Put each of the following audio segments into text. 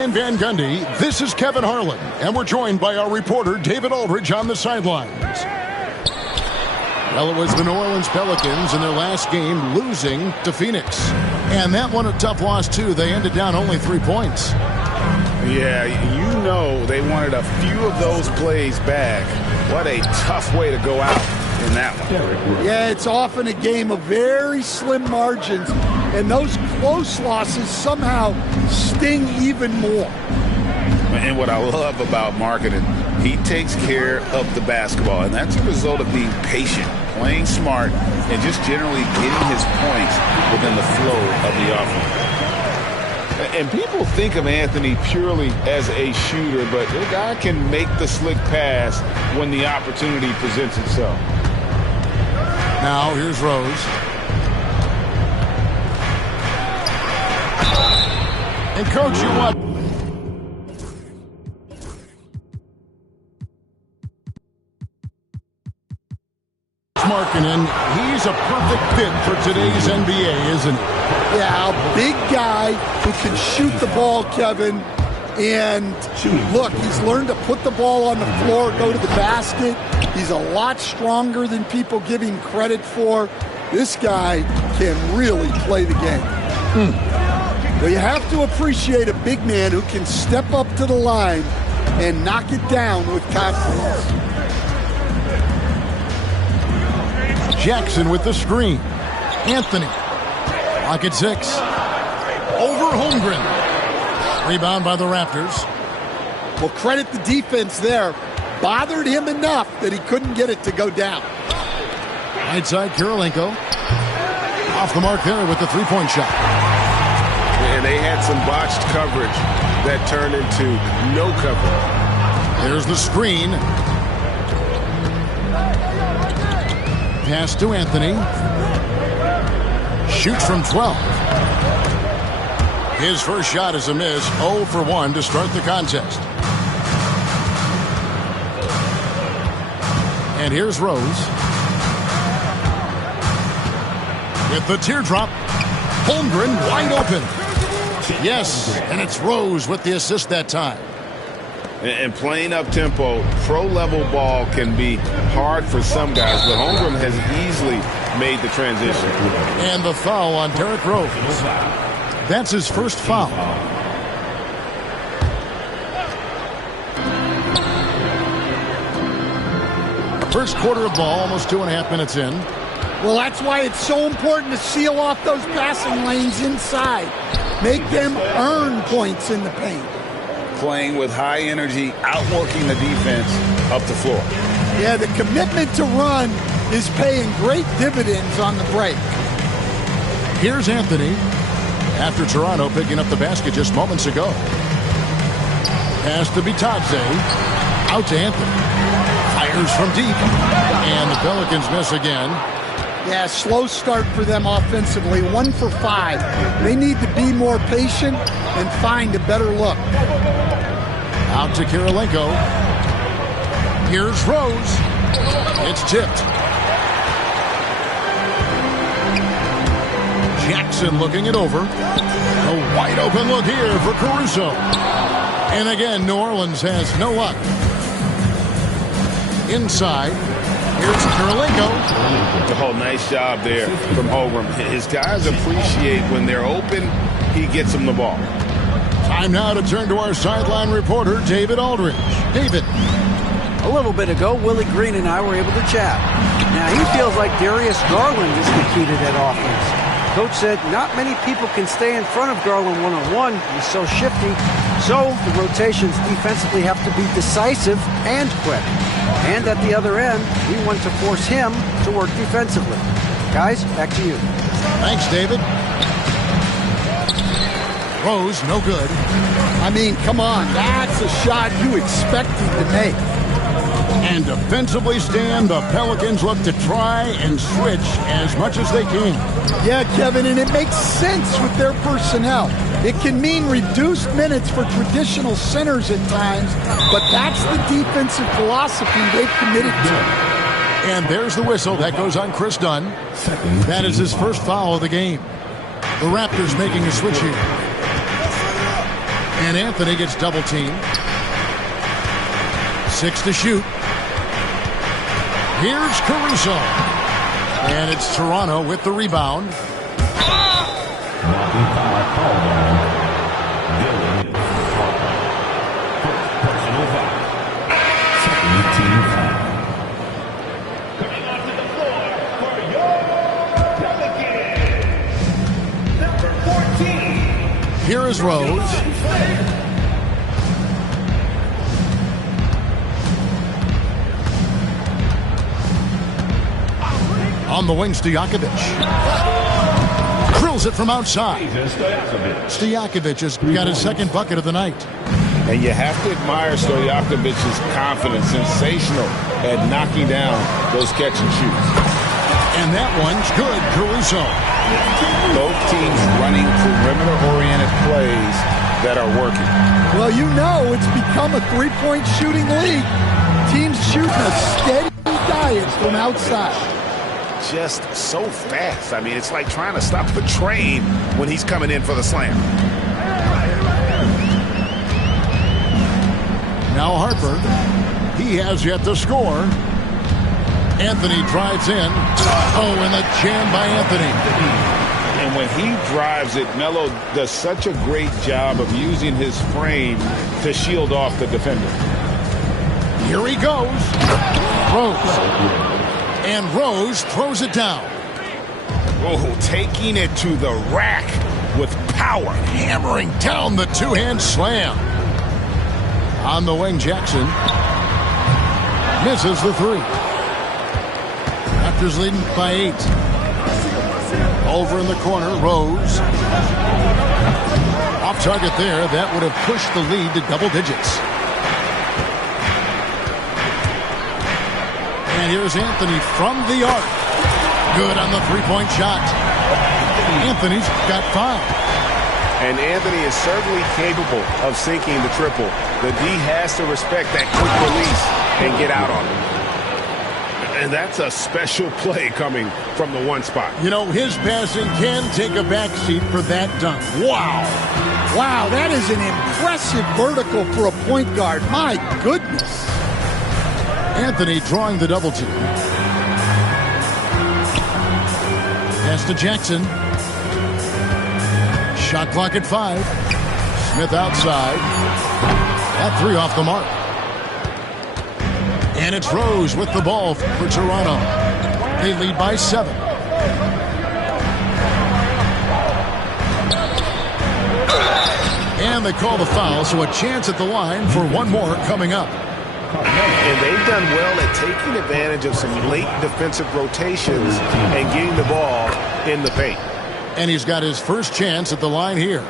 And Van Gundy, this is Kevin Harlan, and we're joined by our reporter David Aldridge on the sidelines. Well, it was the New Orleans Pelicans in their last game losing to Phoenix. And that one a tough loss, too. They ended down only 3 points. Yeah, you know they wanted a few of those plays back. What a tough way to go out in that one. Yeah, it's often a game of very slim margins, and those close losses somehow sting even more. And what I love about marketing, he takes care of the basketball, and that's a result of being patient, playing smart, and just generally getting his points within the flow of the offense. And people think of Anthony purely as a shooter, but the guy can make the slick pass when the opportunity presents itself. Now, here's Rose. And, Coach, you want... Markkanen, he's a perfect fit for today's NBA, isn't he? Yeah, a big guy who can shoot the ball, Kevin. And look, he's learned to put the ball on the floor, go to the basket. He's a lot stronger than people give him credit for. This guy can really play the game. Well, you have to appreciate a big man who can step up to the line and knock it down with confidence. Jackson with the screen. Anthony. Lock at 6. Over Holmgren. Rebound by the Raptors. Well, credit the defense there. Bothered him enough that he couldn't get it to go down. Right side, Kirilenko. Off the mark there with the three-point shot. And they had some botched coverage that turned into no coverage. There's the screen. Pass to Anthony. Shoots from 12. His first shot is a miss. 0 for 1 to start the contest. And here's Rose. With the teardrop. Holmgren wide open. Yes, and it's Rose with the assist that time. And playing up-tempo, pro-level ball can be hard for some guys, but Holmgren has easily made the transition. And the foul on Derrick Rose. That's his first foul. First quarter of ball, almost 2.5 minutes in. Well, that's why it's so important to seal off those passing lanes inside. Make them earn points in the paint. Playing with high energy, outworking the defense up the floor. Yeah, the commitment to run is paying great dividends on the break. Here's Anthony after Toronto picking up the basket just moments ago. Pass to Bitadze. Out to Anthony. Fires from deep. And the Pelicans miss again. Yeah, slow start for them offensively. 1 for 5. They need to be more patient and find a better look. Out to Kirilenko. Here's Rose. It's tipped. Jackson looking it over. A wide open look here for Caruso. And again, New Orleans has no luck. Inside. Here's Kirilenko. Oh, nice job there from Holmgren. His guys appreciate when they're open, he gets them the ball. Time now to turn to our sideline reporter, David Aldridge. David. A little bit ago, Willie Green and I were able to chat. Now, he feels like Darius Garland is the key to that offense. Coach said not many people can stay in front of Garland one-on-one. He's so shifty. So the rotations defensively have to be decisive and quick. And at the other end, we want to force him to work defensively. Guys, back to you. Thanks, David. Rose, no good. I mean, come on. That's a shot you expected to make. And defensively stand, the Pelicans look to try and switch as much as they can. Yeah, Kevin, and it makes sense with their personnel. It can mean reduced minutes for traditional centers at times, but that's the defensive philosophy they've committed to. And there's the whistle. That goes on Chris Dunn. That is his first foul of the game. The Raptors making a switch here. And Anthony gets double teamed. 6 to shoot. Here's Caruso. And it's Toronto with the rebound. Coming onto the floor for your Pelicans, number 14. Here is Rose. On the wing, Stojakovic. Drills it from outside. Stojakovic has got his second bucket of the night. And you have to admire Stojakovic's confidence. Sensational at knocking down those catch and shoots. And that one's good. Caruso. Both teams running perimeter-oriented plays that are working. Well, you know it's become a three-point shooting league. Teams shooting a steady diet from outside. Just so fast. I mean, it's like trying to stop the train when he's coming in for the slam. Now Harper. He has yet to score. Anthony drives in. Oh, and the jam by Anthony. And when he drives it, Melo does such a great job of using his frame to shield off the defender. Here he goes. Rose. And Rose throws it down. Oh, taking it to the rack with power. Hammering down the two-hand slam. On the wing, Jackson. Misses the three. Raptors leading by 8. Over in the corner, Rose. Off target there. That would have pushed the lead to double digits. And here's Anthony from the arc. Good on the three-point shot. Anthony's got 5. And Anthony is certainly capable of sinking the triple. The D has to respect that quick release and get out on it. And that's a special play coming from the one spot. You know, his passing can take a backseat for that dunk. Wow. Wow, that is an impressive vertical for a point guard. My goodness. Anthony drawing the double team. Pass to Jackson. Shot clock at 5. Smith outside. That 3 off the mark. And it's Rose with the ball for Toronto. They lead by 7. And they call the foul, so a chance at the line for one more coming up. And they've done well at taking advantage of some late defensive rotations and getting the ball in the paint. And he's got his first chance at the line here.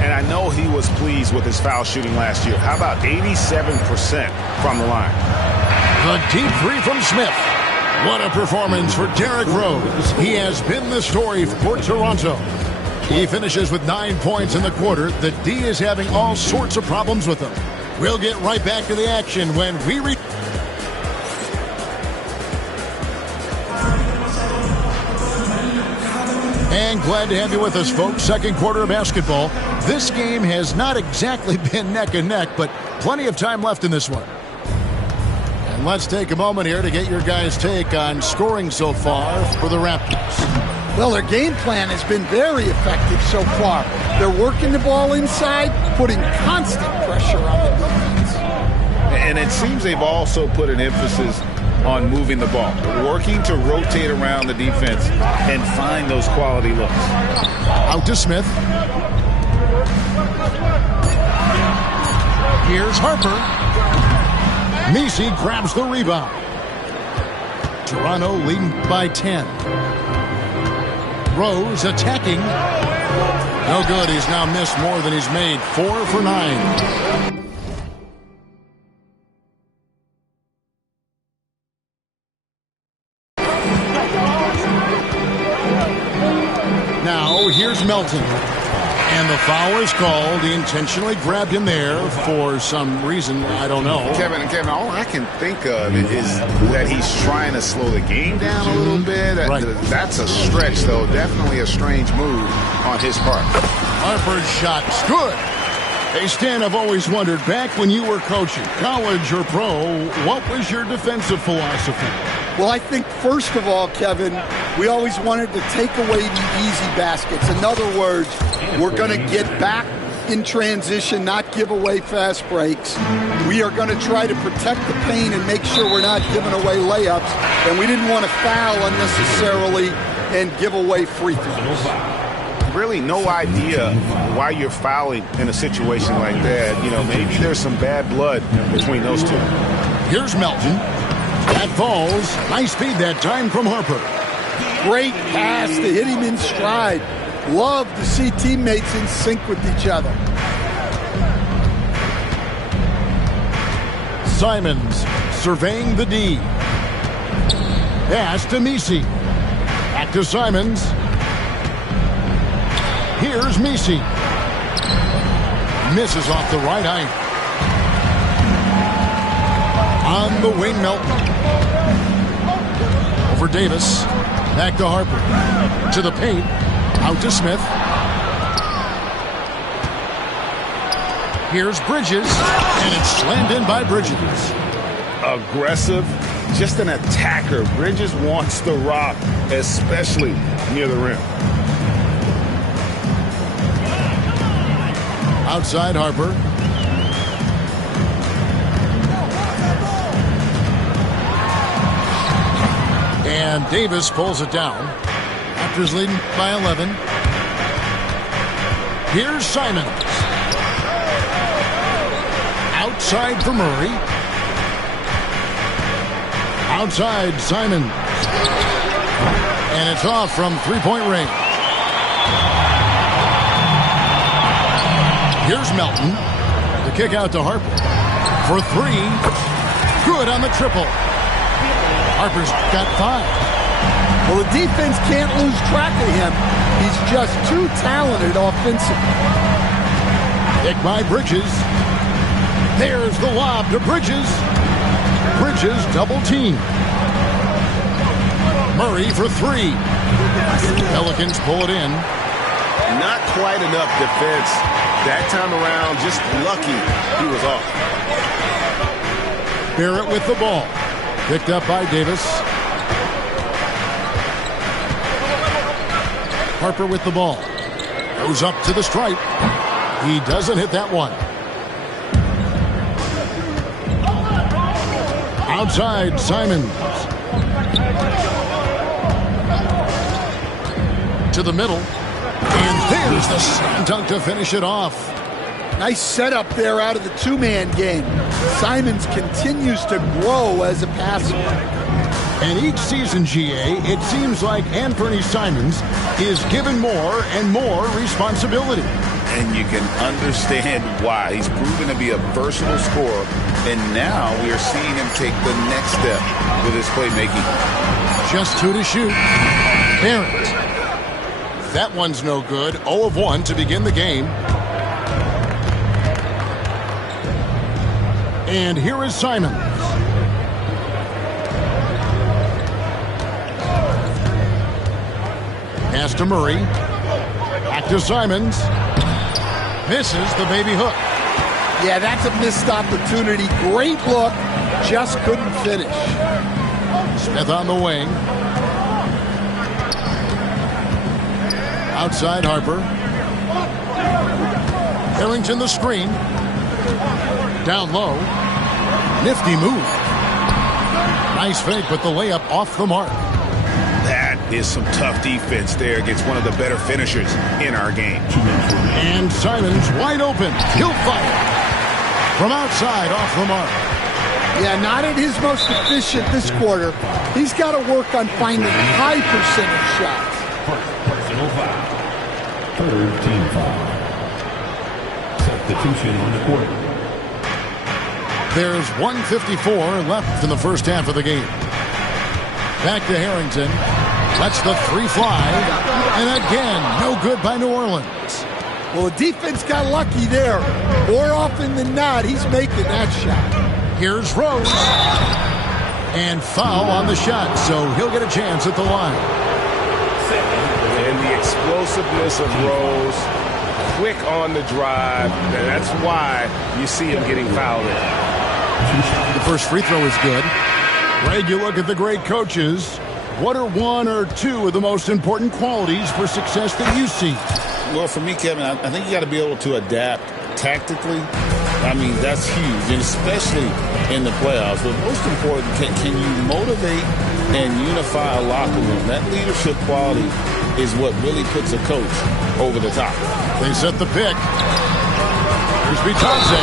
And I know he was pleased with his foul shooting last year. How about 87% from the line? The deep 3 from Smith. What a performance for Derrick Rose. He has been the story for Toronto. He finishes with 9 points in the quarter. The D is having all sorts of problems with him. We'll get right back to the action when we return. And glad to have you with us, folks. Second quarter of basketball. This game has not exactly been neck and neck, but plenty of time left in this one. And let's take a moment here to get your guys' take on scoring so far for the Raptors. Well, their game plan has been very effective so far. They're working the ball inside, putting constant pressure on the defense. And it seems they've also put an emphasis on moving the ball, working to rotate around the defense and find those quality looks. Out to Smith. Here's Harper. Messi grabs the rebound. Toronto leading by 10. Rose attacking. No good. He's now missed more than he's made. 4 for 9. Now, here's Melton. And the foul is called. He intentionally grabbed him there for some reason. I don't know. Kevin, all I can think of is that he's trying to slow the game down a little bit. Right. That's a stretch, though. Definitely a strange move on his part. Harper's shot's good. Hey, Stan, I've always wondered, back when you were coaching, college or pro, what was your defensive philosophy? Well, I think, first of all, Kevin, we always wanted to take away the easy baskets. In other words, we're going to get back in transition, not give away fast breaks. We are going to try to protect the paint and make sure we're not giving away layups. And we didn't want to foul unnecessarily and give away free throws. Really no idea why you're fouling in a situation like that. You know, maybe there's some bad blood between those two. Here's Melton. That falls. Nice feed that time from Harper. Great pass to hit him in stride. Love to see teammates in sync with each other. Simons surveying the D. Pass to Misi. Back to Simons. Here's Misi. Misses off the right eye. On the wing, Melton. Over Davis. Back to Harper. To the paint. Out to Smith. Here's Bridges. And it's slammed in by Bridges. Aggressive. Just an attacker. Bridges wants the rock, especially near the rim. Outside Harper. And Davis pulls it down. Raptors leading by 11. Here's Simons. Outside for Murray. Outside Simons. And it's off from three-point range. Here's Melton. The kick out to Harper. For three. Good on the triple. Harper's got 5. Well, the defense can't lose track of him. He's just too talented offensively. Pick by Bridges. There's the lob to Bridges. Bridges double team. Murray for 3. Pelicans pull it in. Not quite enough defense. That time around, just lucky he was off. Barrett with the ball. Picked up by Davis. Harper with the ball. Goes up to the stripe. He doesn't hit that one. Outside, Simons. To the middle. And there's the slam dunk to finish it off. Nice setup there out of the two-man game. Simons continues to grow as a passer. And each season, GA, it seems like Anthony Simons is given more and more responsibility. And you can understand why. He's proven to be a versatile scorer, and now we are seeing him take the next step with his playmaking. Just 2 to shoot. Barrett. That one's no good. 0 of 1 to begin the game. And here is Simons. Pass to Murray. Back to Simons. Misses the baby hook. Yeah, that's a missed opportunity. Great look. Just couldn't finish. Smith on the wing. Outside Harper. Harrington the screen. Down low. Nifty move. Nice fake, but the layup off the mark. That is some tough defense there against one of the better finishers in our game. And Simons wide open. He'll fire. From outside, off the mark. Yeah, not at his most efficient this quarter. He's got to work on finding high percentage shots. Personal foul. Third team foul. Substitution on the court. There's 1:54 left in the first half of the game. Back to Harrington. Lets the 3 fly. And again, no good by New Orleans. Well, the defense got lucky there. More often than not, he's making that shot. Here's Rose. And foul on the shot, so he'll get a chance at the line. And the explosiveness of Rose quick on the drive. And that's why you see him getting fouled in. The first free throw is good. Greg, you look at the great coaches. What are one or two of the most important qualities for success that you see? Well, for me, Kevin, I think you got to be able to adapt tactically. I mean, that's huge, and especially in the playoffs. But most important, can you motivate and unify a locker room? That leadership quality is what really puts a coach over the top. They set the pick. Here's Bitadze.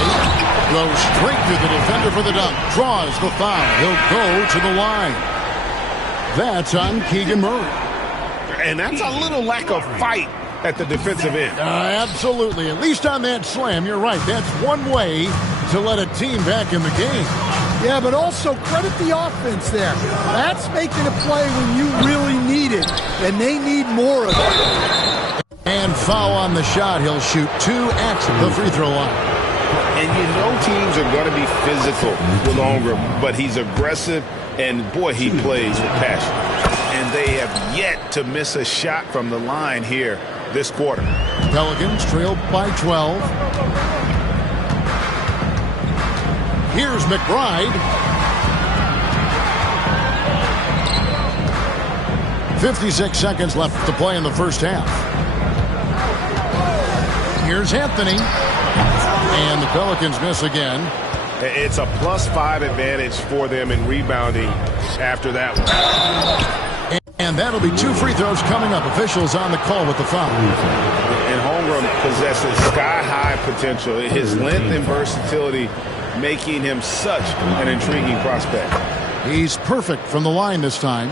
Goes straight to the defender for the dunk. Draws the foul. He'll go to the line. That's on Keegan Murray. And that's a little lack of fight at the defensive end. Absolutely. At least on that slam, you're right. That's one way to let a team back in the game. Yeah, but also credit the offense there. That's making a play when you really need it, and they need more of it. And foul on the shot. He'll shoot 2 at the free throw line. And you know teams are going to be physical with Holmgren, but he's aggressive, and boy, he plays with passion. And they have yet to miss a shot from the line here this quarter. Pelicans trail by 12. Here's McBride. 56 seconds left to play in the first half. Here's Anthony. And the Pelicans miss again. It's a +5 advantage for them in rebounding after that one. And that'll be 2 free throws coming up. Officials on the call with the foul. And Holmgren possesses sky-high potential. His length and versatility making him such an intriguing prospect. He's perfect from the line this time.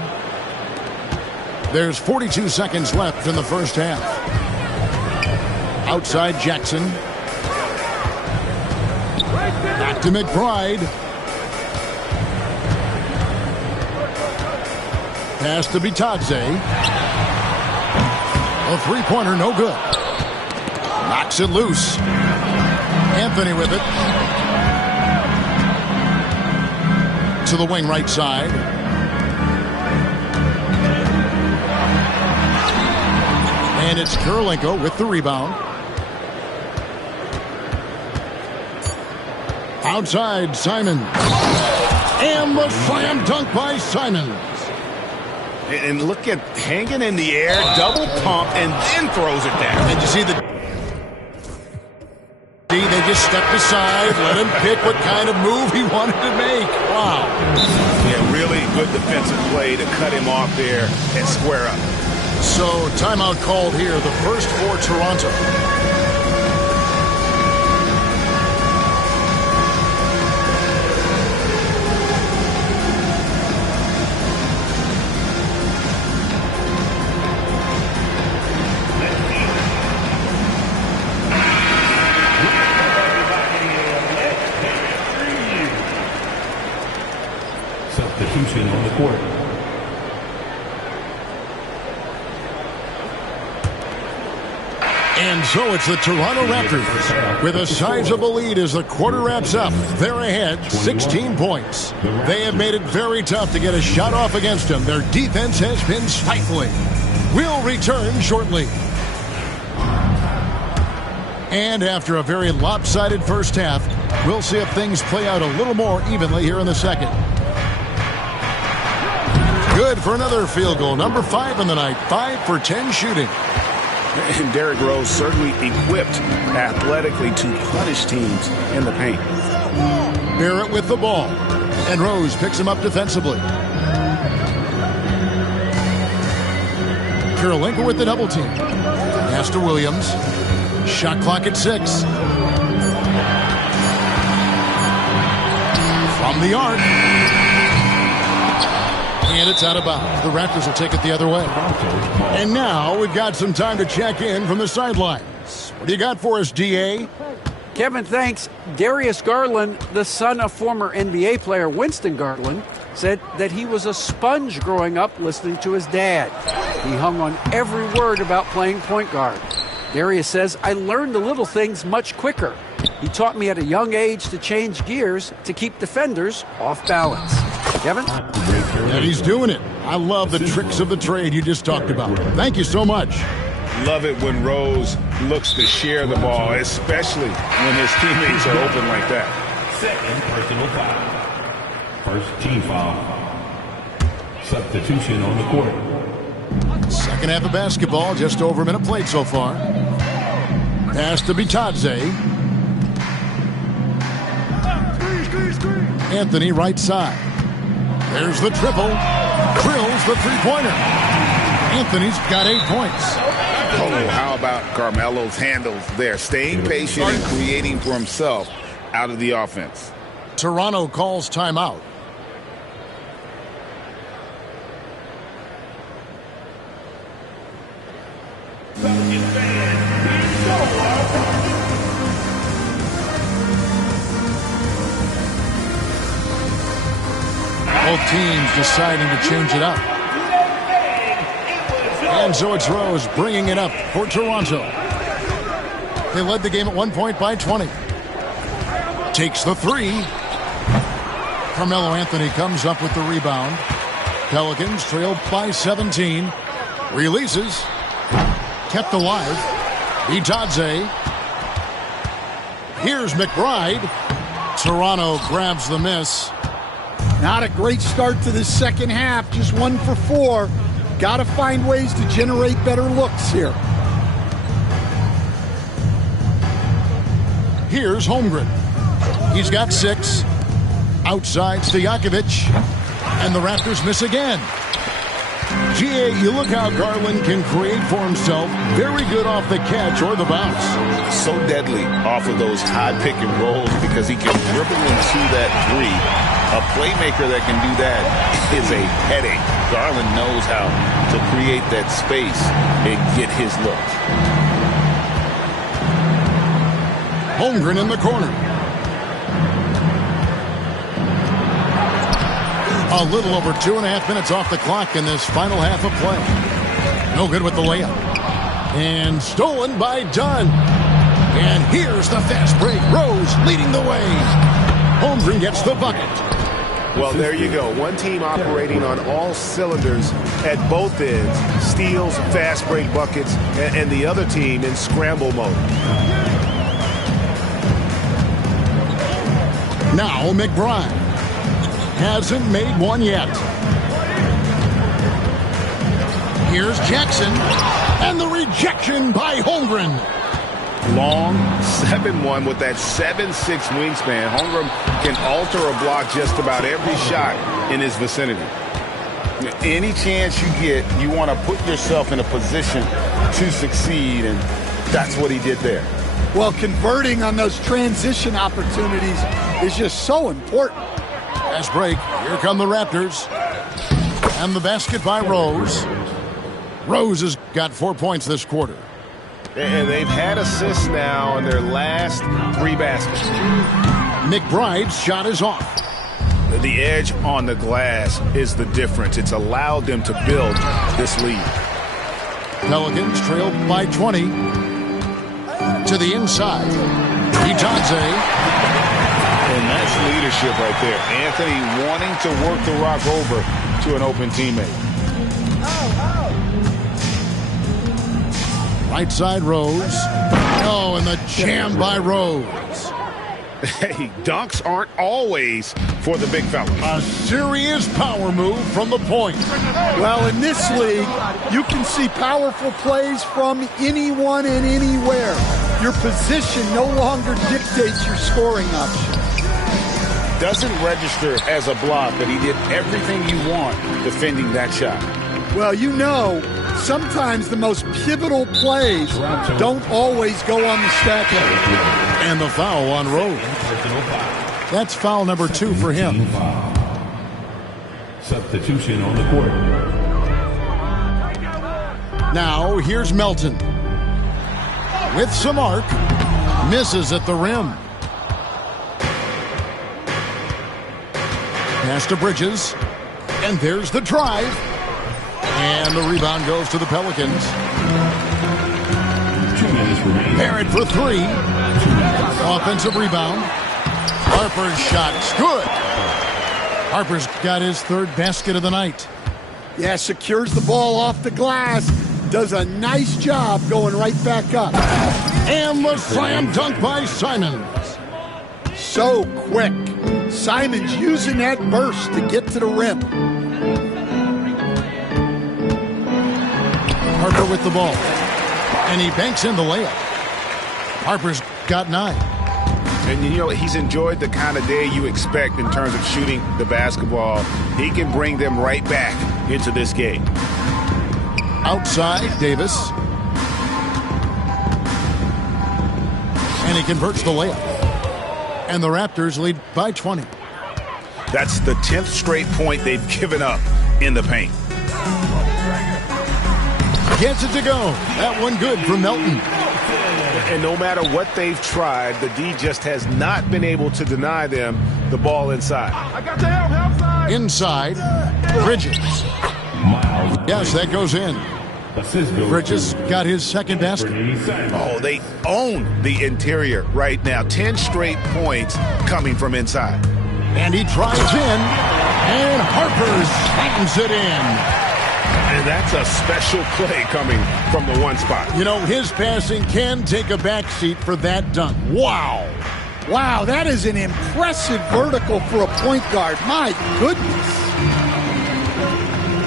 There's 42 seconds left in the first half. Outside Jackson. Back to McBride. Pass to Bitadze. A three-pointer, no good. Knocks it loose. Anthony with it. To the wing right side. And it's Kurylenko with the rebound. Outside, Simons. And the slam dunk by Simons. And look at hanging in the air, double pump, and then throws it down. And you see they just stepped aside, let him pick what kind of move he wanted to make. Wow. Yeah, really good defensive play to cut him off there and square up. So timeout called here, the first for Toronto. Substitution on the court. And so it's the Toronto Raptors with a sizable lead as the quarter wraps up. They're ahead 16 points. They have made it very tough to get a shot off against them. Their defense has been stifling. We'll return shortly. And after a very lopsided first half, we'll see if things play out a little more evenly here in the second. Good for another field goal. Number 5 in the night. 5 for 10 shooting. And Derrick Rose certainly equipped athletically to punish teams in the paint. Barrett with the ball. And Rose picks him up defensively. Kurylenko with the double team. Pass to Williams. Shot clock at 6. From the arc. And it's out of bounds. The Raptors will take it the other way. And now we've got some time to check in from the sidelines. What do you got for us, DA? Kevin, thanks. Darius Garland, the son of former NBA player Winston Garland, said that he was a sponge growing up listening to his dad. He hung on every word about playing point guard. Darius says, I learned the little things much quicker. He taught me at a young age to change gears to keep defenders off balance. Kevin? And he's doing it. I love the tricks of the trade you just talked about. Thank you so much. Love it when Rose looks to share the ball, especially when his teammates are open like that. Second personal foul. First team foul. Substitution on the court. Second half of basketball, just over a minute played so far. Pass to Bitadze. Anthony right side. There's the triple. Drills the three-pointer. Anthony's got 8 points. Oh, how about Carmelo's handles there? Staying patient and creating for himself out of the offense. Toronto calls timeout. Both teams deciding to change it up. And so it's Rose bringing it up for Toronto. They led the game at 1 point by 20. Takes the three. Carmelo Anthony comes up with the rebound. Pelicans trailed by 17. Releases. Kept alive. Bitadze. Here's McBride. Toronto grabs the miss. Not a great start to this second half. Just 1 for 4. Got to find ways to generate better looks here. Here's Holmgren. He's got 6. Outside Stojakovic. And the Raptors miss again. GA, you look how Garland can create for himself. Very good off the catch or the bounce. So deadly off of those high pick and rolls because he can dribble into that three. A playmaker that can do that is a headache. Garland knows how to create that space and get his look. Holmgren in the corner. A little over 2.5 minutes off the clock in this final half of play. No good with the layup. And stolen by Dunn. And here's the fast break. Rose leading the way. Holmgren gets the bucket. Well, there you go. One team operating on all cylinders at both ends. Steals, fast break buckets, and the other team in scramble mode. Now McBride. Hasn't made one yet. Here's Jackson. And the rejection by Holmgren. Long 7-1 with that 7'6" wingspan. Holmgren can alter a block just about every shot in his vicinity. Any chance you get, you want to put yourself in a position to succeed, and that's what he did there. Well, converting on those transition opportunities is just so important. Fast break. Here come the Raptors. And the basket by Rose. Rose has got 4 points this quarter. And they've had assists now in their last 3 baskets. McBride's shot is off. The edge on the glass is the difference. It's allowed them to build this lead. Pelicans trailed by 20. To the inside. Bitadze. And that's leadership right there. Anthony wanting to work the rock over to an open teammate. Right side Rose. Oh, and the jam by Rose. Hey, dunks aren't always for the big fella. A serious power move from the point. Well, in this league, you can see powerful plays from anyone and anywhere. Your position no longer dictates your scoring option. Doesn't register as a block, but he did everything you want defending that shot. Well, you know, sometimes the most pivotal plays don't always go on the stat sheet. And the foul on Rose. That's foul number 2 for him. Substitution on the court. Now here's Melton. With some arc. Misses at the rim. Pass to Bridges. And there's the drive. And the rebound goes to the Pelicans. 2 minutes remaining. Barrett for 3. Offensive rebound. Harper's shot's good. Harper's got his 3rd basket of the night. Yeah, secures the ball off the glass. does a nice job going right back up. And the slam dunk by Simons. So quick. Simons using that burst to get to the rim. Harper with the ball. And he banks in the layup. Harper's got 9. And, you know, he's enjoyed the kind of day you expect in terms of shooting the basketball. He can bring them right back into this game. Outside, Davis. And he converts the layup. And the Raptors lead by 20. That's the 10th straight point they've given up in the paint. Gets it to go. That one good from Melton. And no matter what they've tried, the D just has not been able to deny them the ball inside. I got the help side. Inside, Bridges. Yes, that goes in. Bridges got his second basket. Oh, they own the interior right now. 10 straight points coming from inside. And he drives in, and Harper slams it in. And that's a special play coming from the one spot. You know, his passing can take a backseat for that dunk. Wow. Wow, that is an impressive vertical for a point guard. My goodness.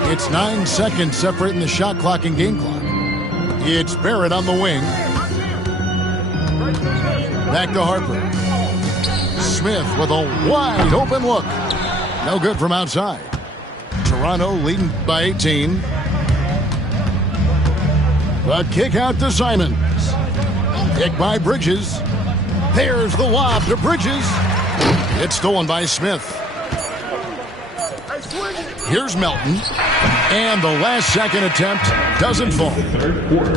It's 9 seconds separating the shot clock and game clock. It's Barrett on the wing. Back to Harper. Smith with a wide open look. No good from outside. Toronto leading by 18. The kick out to Simons. Kick by Bridges. There's the lob to Bridges. It's stolen by Smith. Here's Melton. And the last second attempt doesn't fall.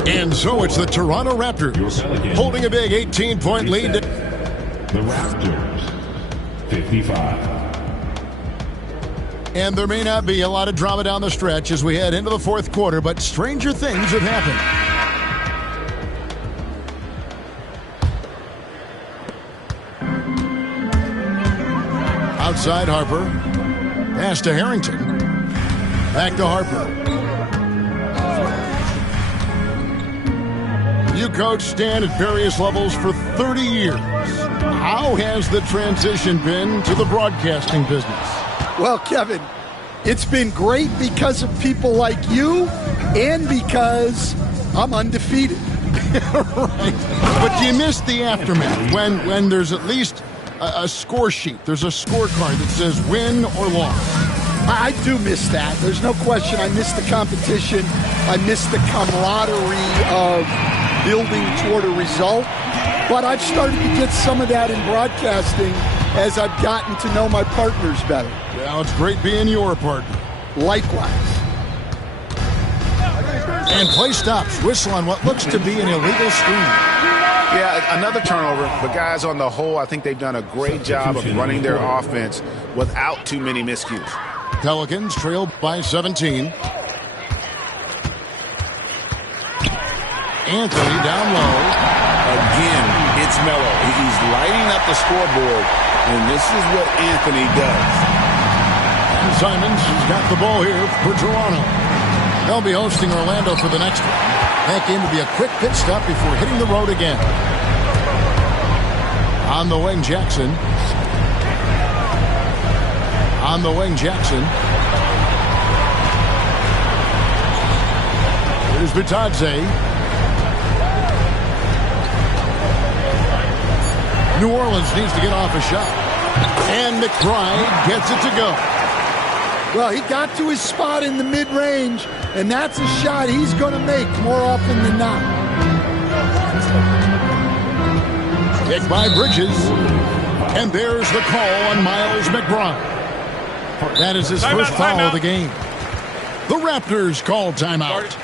And so it's the Toronto Raptors holding a big 18-point lead. The Raptors, 55. And there may not be a lot of drama down the stretch as we head into the fourth quarter, but stranger things have happened. Outside Harper. Pass to Harrington. Back to Harper. You coached Stan at various levels for 30 years. How has the transition been to the broadcasting business? Well, Kevin, it's been great because of people like you and because I'm undefeated. Right. But do you miss the aftermath when there's at least a score sheet? There's a scorecard that says win or loss. I do miss that. There's no question. I miss the competition. I miss the camaraderie of building toward a result. But I've started to get some of that in broadcasting as I've gotten to know my partners better. Well, it's great being your partner. Likewise. And play stops. Whistle on what looks to be an illegal screen. Yeah, another turnover. But guys, on the whole, I think they've done a great job of running their offense without too many miscues. Pelicans trailed by 17. Anthony down low. Again, it's Melo. He's lighting up the scoreboard, and this is what Anthony does. And Simons has got the ball here for Toronto. They'll be hosting Orlando for the next one. That game will be a quick pit stop before hitting the road again. On the wing, Jackson. On the wing, Jackson. Here's Bitadze. New Orleans needs to get off a shot. And McBride gets it to go. Well, he got to his spot in the mid-range, and that's a shot he's going to make more often than not. Kick by Bridges. And there's the call on Miles McBride. That is his first foul of the game. The Raptors call timeout.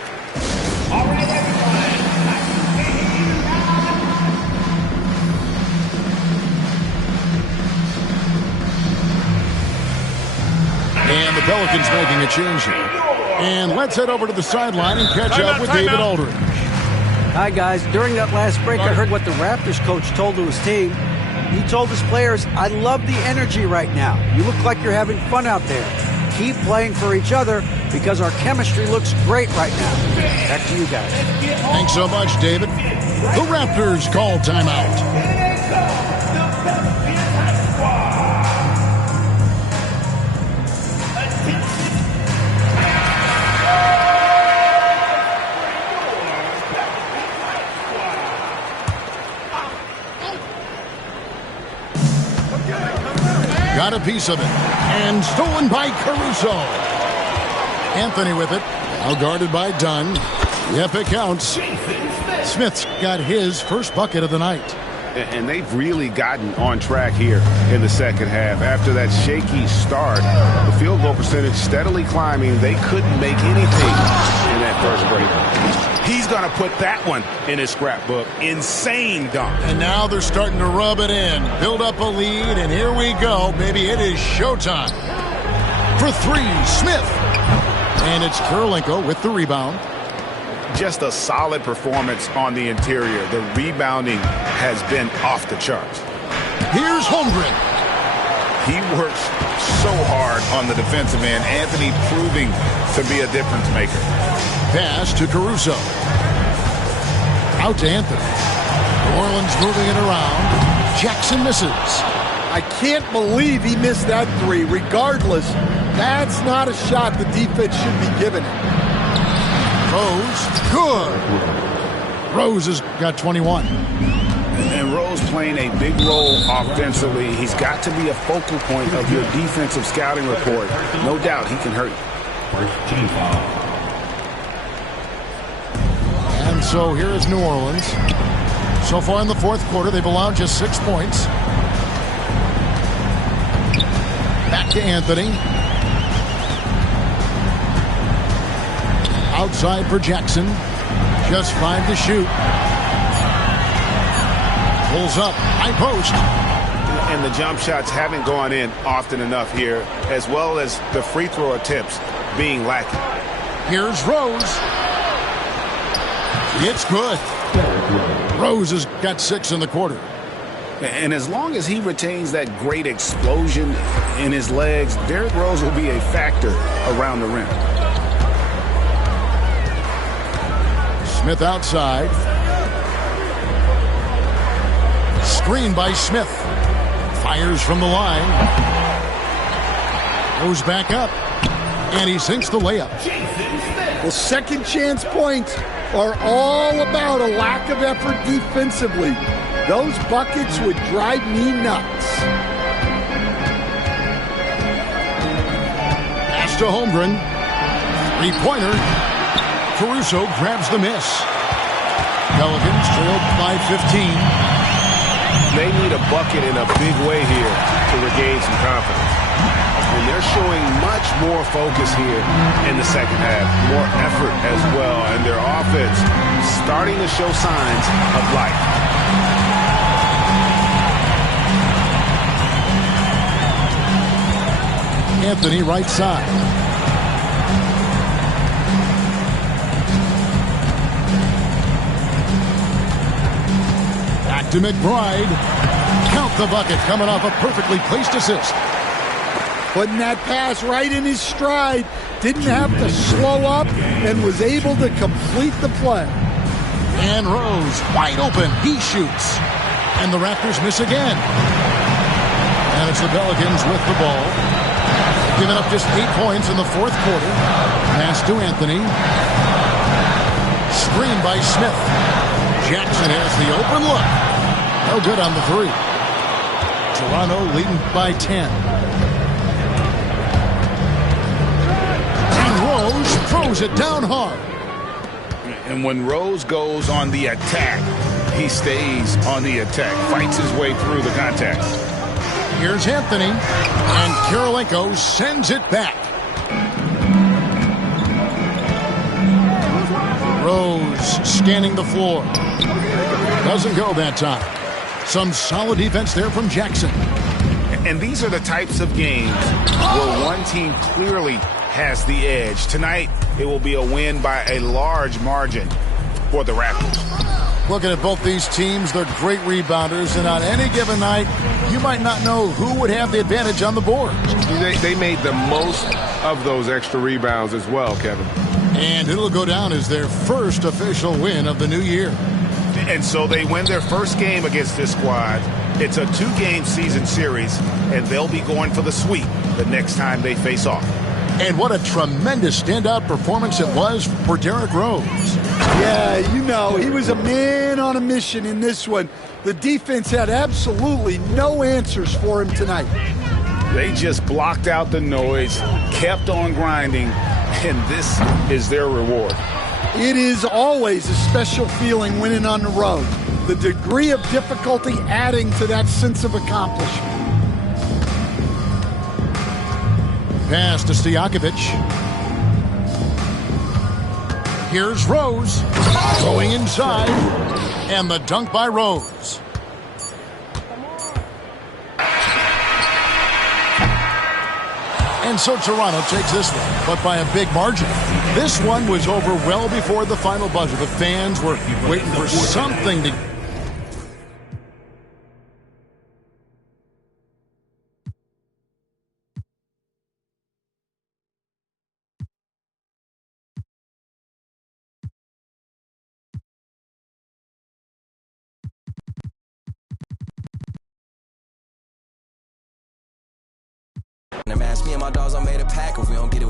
And the Pelicans making a change here. And let's head over to the sideline and catch up with David Aldridge. Hi, guys. During that last break, I heard what the Raptors coach told to his team. He told his players, I love the energy right now. You look like you're having fun out there. Keep playing for each other because our chemistry looks great right now. Back to you guys. Thanks so much, David. The Raptors call timeout. Got a piece of it. And stolen by Caruso. Anthony with it. Now guarded by Dunn. Yep, it counts. Smith's got his first bucket of the night. And they've really gotten on track here in the second half. After that shaky start, the field goal percentage steadily climbing. They couldn't make anything in that first break. He's going to put that one in his scrapbook. Insane dunk. And now they're starting to rub it in. Build up a lead, and here we go, baby. It is showtime. For three, Smith. And it's Kurylenko with the rebound. Just a solid performance on the interior. The rebounding has been off the charts. Here's Holmgren. He works so hard on the defensive end. Anthony proving to be a difference maker. Pass to Caruso. Out to Anthony. New Orleans moving it around. Jackson misses. I can't believe he missed that three. Regardless, that's not a shot the defense should be giving him. Rose, good. Rose has got 21. And Rose playing a big role offensively. He's got to be a focal point of your defensive scouting report. No doubt he can hurt you. First team foul. And so here is New Orleans. So far in the fourth quarter, they've allowed just 6 points. Back to Anthony. Outside for Jackson. Just 5 to shoot. Pulls up. High post. And the jump shots haven't gone in often enough here, as well as the free throw attempts being lacking. Here's Rose. It's good. Rose has got 6 in the quarter. And as long as he retains that great explosion in his legs, Derrick Rose will be a factor around the rim. Smith outside. Screen by Smith. Fires from the line. Goes back up. And he sinks the layup. Well, second chance points are all about a lack of effort defensively. Those buckets would drive me nuts. Pass to Holmgren. Three-pointer. Caruso grabs the miss. Pelicans trailed by 15. They need a bucket in a big way here to regain some confidence. And they're showing much more focus here in the second half. More effort as well. And their offense starting to show signs of life. Anthony right side. Back to McBride. Count the bucket coming off a perfectly placed assist. Putting that pass right in his stride. Didn't have to slow up and was able to complete the play. And Rose wide open. He shoots. And the Raptors miss again. And it's the Pelicans with the ball. Giving up just 8 points in the fourth quarter. Pass to Anthony. Screen by Smith. Jackson has the open look. No good on the three. Toronto leading by 10. And Rose throws it down hard. And when Rose goes on the attack, he stays on the attack, fights his way through the contact. Here's Anthony, and Kurylenko sends it back. Rose scanning the floor. Doesn't go that time. Some solid defense there from Jackson. And these are the types of games where one team clearly has the edge. Tonight, it will be a win by a large margin for the Raptors. Looking at both these teams, they're great rebounders, and on any given night, you might not know who would have the advantage on the board. They made the most of those extra rebounds as well, Kevin. And it'll go down as their first official win of the new year. And so they win their first game against this squad. It's a 2-game season series, and they'll be going for the sweep the next time they face off. And what a tremendous standout performance it was for Derrick Rose. Yeah, you know, he was a man on a mission in this one. The defense had absolutely no answers for him tonight. They just blocked out the noise, kept on grinding, and this is their reward. It is always a special feeling winning on the road. The degree of difficulty adding to that sense of accomplishment. Pass to Stojakovic. Here's Rose going inside, and the dunk by Rose. And so Toronto takes this one, but by a big margin. This one was over well before the final buzzer. The fans were waiting for something to... Me and my dogs, I made a pack. If we don't get it,